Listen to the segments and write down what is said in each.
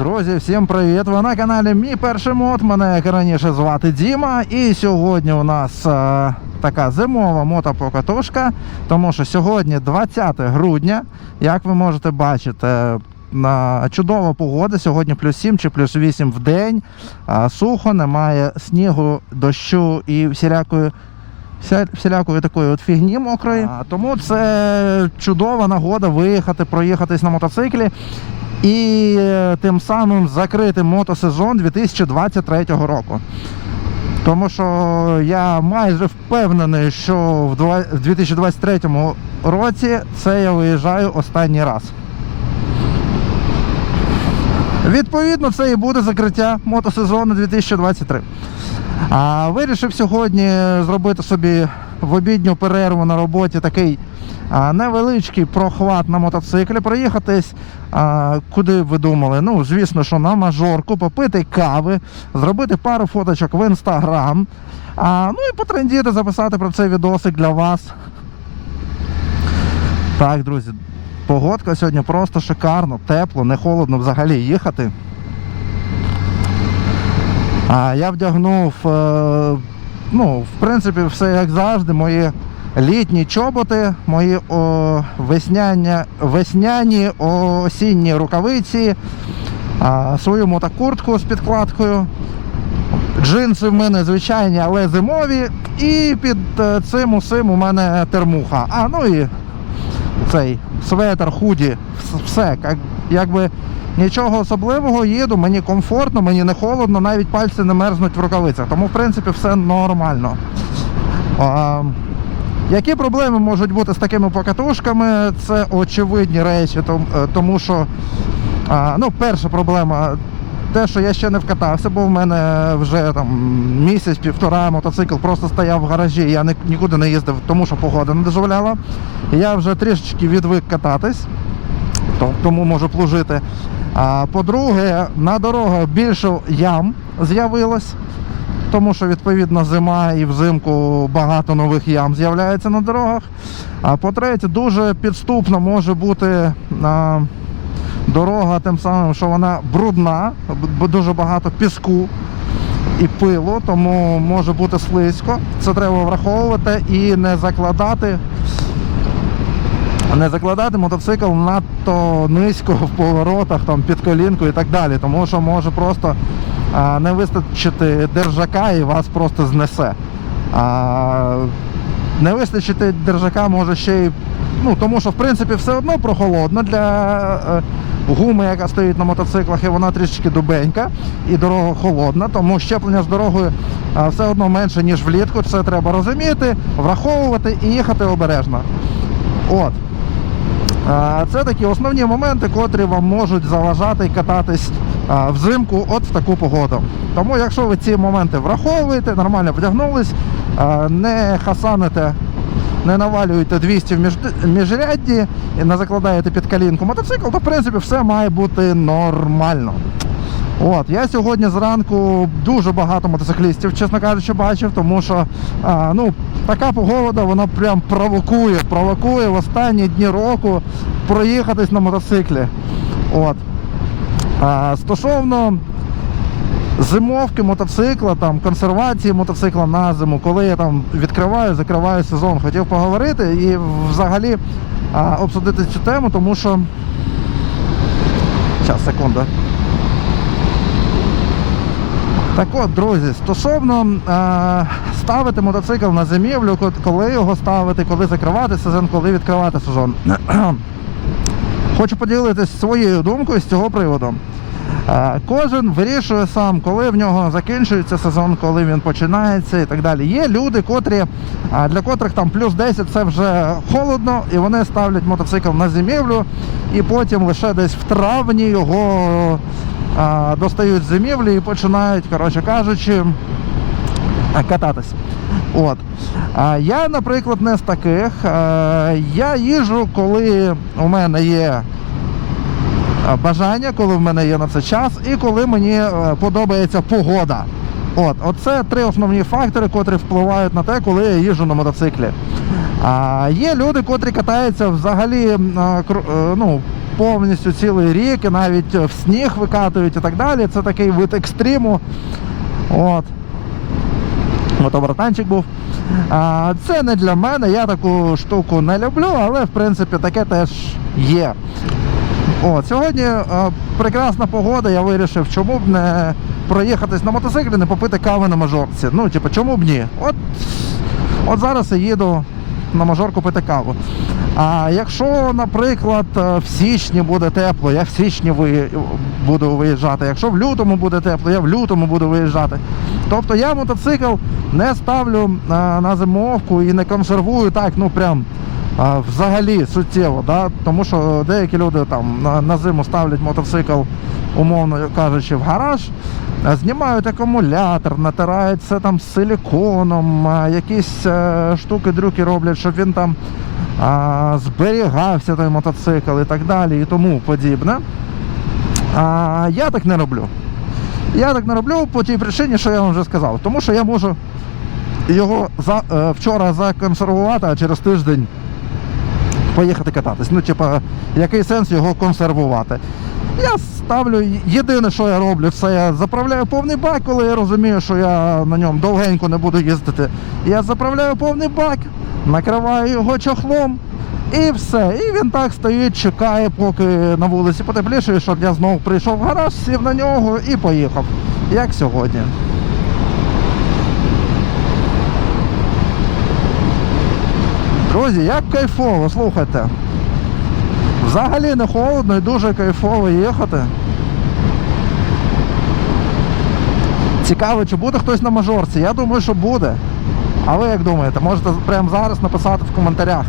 Друзі, всім привіт! Ви на каналі Мій перший мод. Мене як раніше звати Діма. І сьогодні у нас е, така зимова мотопокатушка, тому що сьогодні 20 грудня. Як ви можете бачити, на чудова погода. Сьогодні плюс 7 чи плюс 8 в день. А, сухо, немає снігу, дощу і всілякої. Всілякої такої от фігні мокрої. А, тому це чудова нагода виїхати, проїхатись на мотоциклі і е, тим самим закрити мотосезон 2023 року. Тому що я майже впевнений, що в 2023 році це я виїжджаю останній раз. Відповідно, це і буде закриття мотосезону 2023. А вирішив сьогодні зробити собі в обідню перерву на роботі такий невеличкий прохват на мотоциклі, проїхатись, куди ви думали. Ну, звісно, що на мажорку, попити кави, зробити пару фоточок в інстаграм. Ну і потрендіти, записати про цей відосик для вас. Так, друзі, погодка сьогодні просто шикарно, тепло, не холодно взагалі їхати. А я вдягнув, е, ну, в принципі, все як завжди, мої літні чоботи, мої о, весняні, весняні осінні рукавиці, а, свою мотокуртку з підкладкою. Джинси в мене звичайні, але зимові. І під е, цим усім у мене термуха. А, ну і цей светр, худі, все. Як, якби нічого особливого їду, мені комфортно, мені не холодно, навіть пальці не мерзнуть в рукавицях. Тому, в принципі, все нормально. А, які проблеми можуть бути з такими покатушками? Це очевидні речі, е, тому що а, ну, перша проблема. Те, що я ще не вкатався, бо в мене вже там місяць-півтора мотоцикл просто стояв в гаражі, я нікуди не їздив, тому що погода не дозволяла. Я вже трішечки відвик кататись, то- тому можу плужити. По-друге, на дорогах більше ям з'явилось, тому що відповідно зима і взимку багато нових ям з'являється на дорогах. А по-третє, дуже підступно може бути. А, дорога тим самим, що вона брудна, дуже багато піску і пилу, тому може бути слизько. Це треба враховувати і не закладати. Не закладати мотоцикл надто низько в поворотах, там, під колінку і так далі, тому що може просто а, не вистачити держака і вас просто знесе. А, не вистачити держака може ще й. Ну, тому що в принципі все одно прохолодно для е, гуми, яка стоїть на мотоциклах, і вона трішечки дубенька, і дорога холодна, тому щеплення з дорогою все одно менше, ніж влітку. Це треба розуміти, враховувати і їхати обережно. От. Це такі основні моменти, котрі вам можуть заважати кататись взимку от в таку погоду. Тому, якщо ви ці моменти враховуєте, нормально вдягнулись, не хасаните, не навалюєте 200 в між... міжрядді і не закладаєте під калінку мотоцикл, то в принципі все має бути нормально. От, я сьогодні зранку дуже багато мотоциклістів, чесно кажучи, бачив, тому що а, ну, така погода, вона прям провокує, провокує в останні дні року проїхатись на мотоциклі. От. А, стосовно зимовки мотоцикла, там, консервації мотоцикла на зиму, коли я там відкриваю, закриваю сезон, хотів поговорити і взагалі а, обсудити цю тему, тому що. Зараз, секунду. Так от, друзі, стосовно е, ставити мотоцикл на зимівлю, коли його ставити, коли закривати сезон, коли відкривати сезон. Хочу поділитися своєю думкою з цього приводу. Е, кожен вирішує сам, коли в нього закінчується сезон, коли він починається і так далі. Є люди, котрі, а, для котрих там плюс 10 це вже холодно, і вони ставлять мотоцикл на зимівлю, і потім лише десь в травні його достають зимівлі і починають, коротше кажучи, а, кататись. От. Я, наприклад, не з таких. Е, Я їжджу, коли у мене є е, бажання, коли в мене є на це час, і коли мені е, подобається погода. От, оце три основні фактори, котрі впливають на те, коли я їжджу на мотоциклі. А є люди, котрі катаються взагалі е, е, ну, повністю цілий рік, і навіть в сніг викатують і так далі. Це такий вид екстриму. От. Мотобратанчик був. А, це не для мене, я таку штуку не люблю, але в принципі таке теж є. От, сьогодні е, прекрасна погода, я вирішив, чому б не проїхатись на мотоциклі, не попити кави на мажорці. Ну, типу, чому б ні? От, от зараз я їду на мажорку пити каву. А якщо, наприклад, е, в січні буде тепло, я в січні буду виїжджати. Якщо в лютому буде тепло, я в лютому буду виїжджати. Тобто я мотоцикл не ставлю е, на зимовку і не консервую так, ну прям а, взагалі суттєво, да? тому що деякі люди там на, зиму ставлять мотоцикл, умовно кажучи, в гараж, знімають акумулятор, натирають це там силіконом, якісь е, штуки-дрюки роблять, щоб він там зберігався той мотоцикл і так далі, і тому подібне. А, я так не роблю. Я так не роблю по тій причині, що я вам вже сказав. Тому що я можу його за, е, вчора законсервувати, а через тиждень поїхати кататись. Ну, типа, який сенс його консервувати? Я ставлю, єдине, що я роблю, це я заправляю повний бак, коли я розумію, що я на ньому довгенько не буду їздити. Я заправляю повний бак, накриваю його чохлом і все. І він так стоїть, чекає, поки на вулиці потепліше, щоб я знову прийшов в гараж, сів на нього і поїхав. Як сьогодні. Друзі, як кайфово, слухайте. Взагалі не холодно і дуже кайфово їхати. Цікаво, чи буде хтось на мажорці. Я думаю, що буде. А ви як думаєте? Можете прямо зараз написати в коментарях.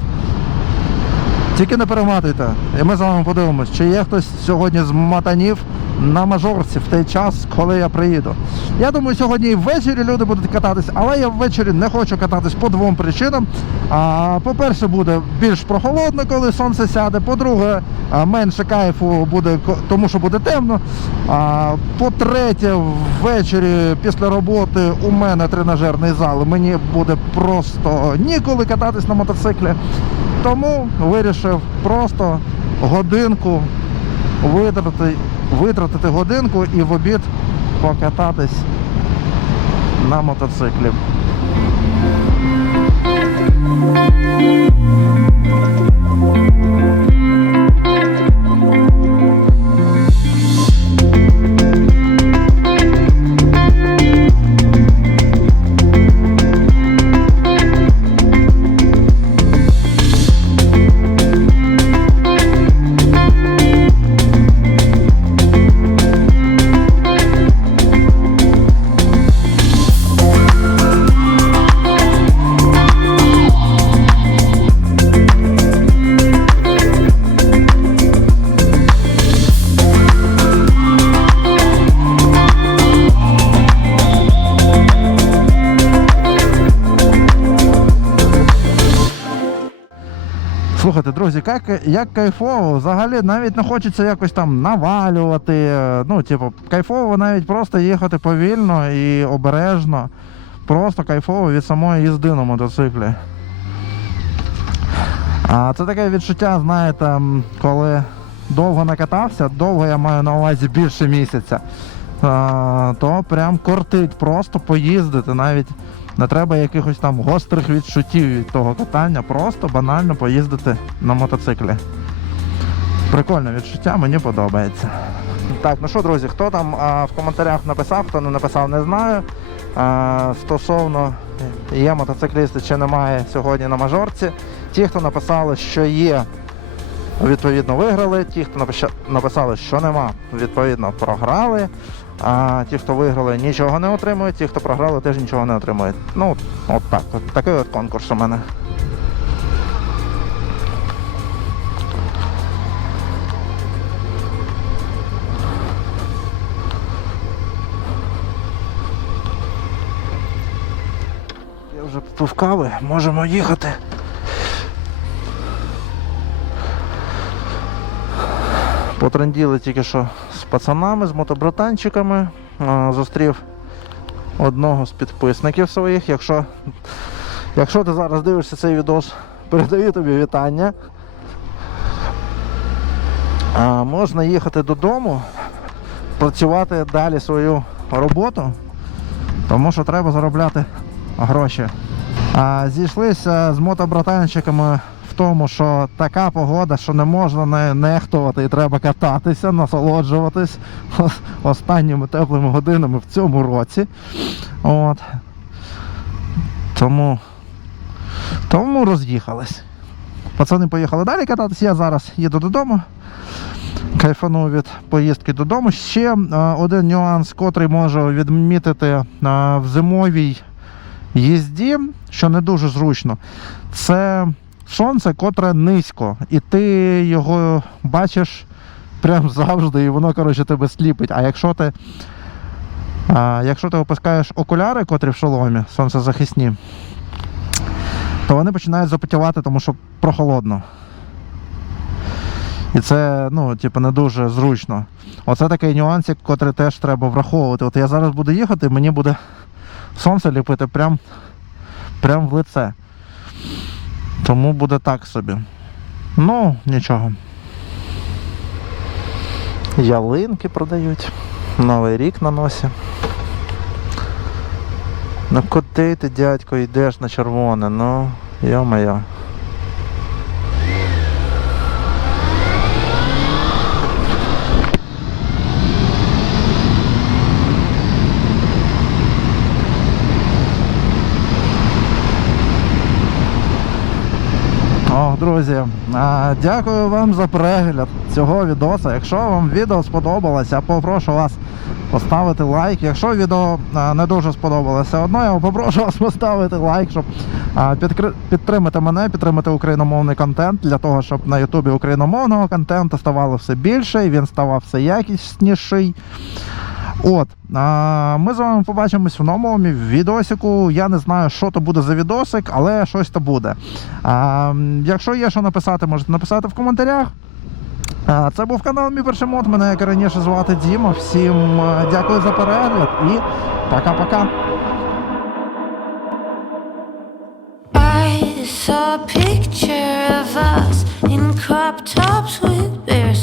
Тільки не перематуйте. І ми з вами подивимось, чи є хтось сьогодні з матанів на мажорці в той час, коли я приїду. Я думаю, сьогодні ввечері люди будуть кататись, але я ввечері не хочу кататись по двом причинам. По-перше, буде більш прохолодно, коли сонце сяде. По-друге, менше кайфу буде, тому що буде темно. А, по-третє, ввечері після роботи у мене тренажерний зал. Мені буде просто ніколи кататись на мотоциклі. Тому вирішив просто годинку витратити, витратити годинку і в обід покататись на мотоциклі. Слухайте, друзі, як, як кайфово, взагалі навіть не хочеться якось там навалювати. е, Ну, типу, кайфово навіть просто їхати повільно і обережно. Просто кайфово від самої їзди на мотоциклі. А це таке відчуття, знаєте, коли довго накатався, довго я маю на увазі більше місяця, то прям кортить просто поїздити. Навіть не треба якихось там гострих відчуттів від того катання, просто банально поїздити на мотоциклі. Прикольне відчуття, мені подобається. Так, ну що, друзі, хто там а, в коментарях написав, хто не написав, не знаю. А, стосовно є мотоциклісти чи немає сьогодні на мажорці. Ті, хто написали, що є, відповідно виграли. Ті, хто написали, що нема, відповідно програли. А ті, хто виграли, нічого не отримують, ті, хто програли, теж нічого не отримують. Ну, от так. От такий от конкурс у мене. Я вже попив кави, можемо їхати. Потренділи тільки що з пацанами, з мотобратанчиками. Зустрів одного з підписників своїх. Якщо, якщо ти зараз дивишся цей відос, передаю тобі вітання. А можна їхати додому, працювати далі свою роботу, тому що треба заробляти гроші. А зійшлися з мотобратанчиками тому, що така погода, що не можна не нехтувати і треба кататися, насолоджуватись останніми теплими годинами в цьому році. От. Тому, тому роз'їхались. Пацани поїхали далі кататися, я зараз їду додому. Кайфану від поїздки додому. Ще е, один нюанс, котрий можу відмітити е, в зимовій їзді, що не дуже зручно, це сонце, котре низько, і ти його бачиш прям завжди, і воно коротше, тебе сліпить. А якщо ти, а, якщо ти опускаєш окуляри, котрі в шоломі, сонцезахисні, то вони починають запотівати, тому що прохолодно. І це, ну, типу, не дуже зручно. Оце такий нюансик, котрий теж треба враховувати. От я зараз буду їхати, мені буде сонце ліпити прям, прям в лице. Тому буде так собі. Ну, нічого. Ялинки продають. Новий рік на носі. Ну куди ти, дядько, йдеш на червоне? Ну, йо-моє. Друзі, дякую вам за перегляд цього відоса. Якщо вам відео сподобалося, попрошу вас поставити лайк. Якщо відео не дуже сподобалося, одно я попрошу вас поставити лайк, щоб підтримати мене, підтримати україномовний контент для того, щоб на Ютубі україномовного контенту ставало все більше і він ставав все якісніший. От, а, ми з вами побачимось в новому відосику. Я не знаю, що то буде за відосик, але щось то буде. А, якщо є що написати, можете написати в коментарях. А, це був канал Мій перший мод. Мене як раніше звати Діма. Всім дякую за перегляд і пока-пока. Saw a picture of us in crop tops with bare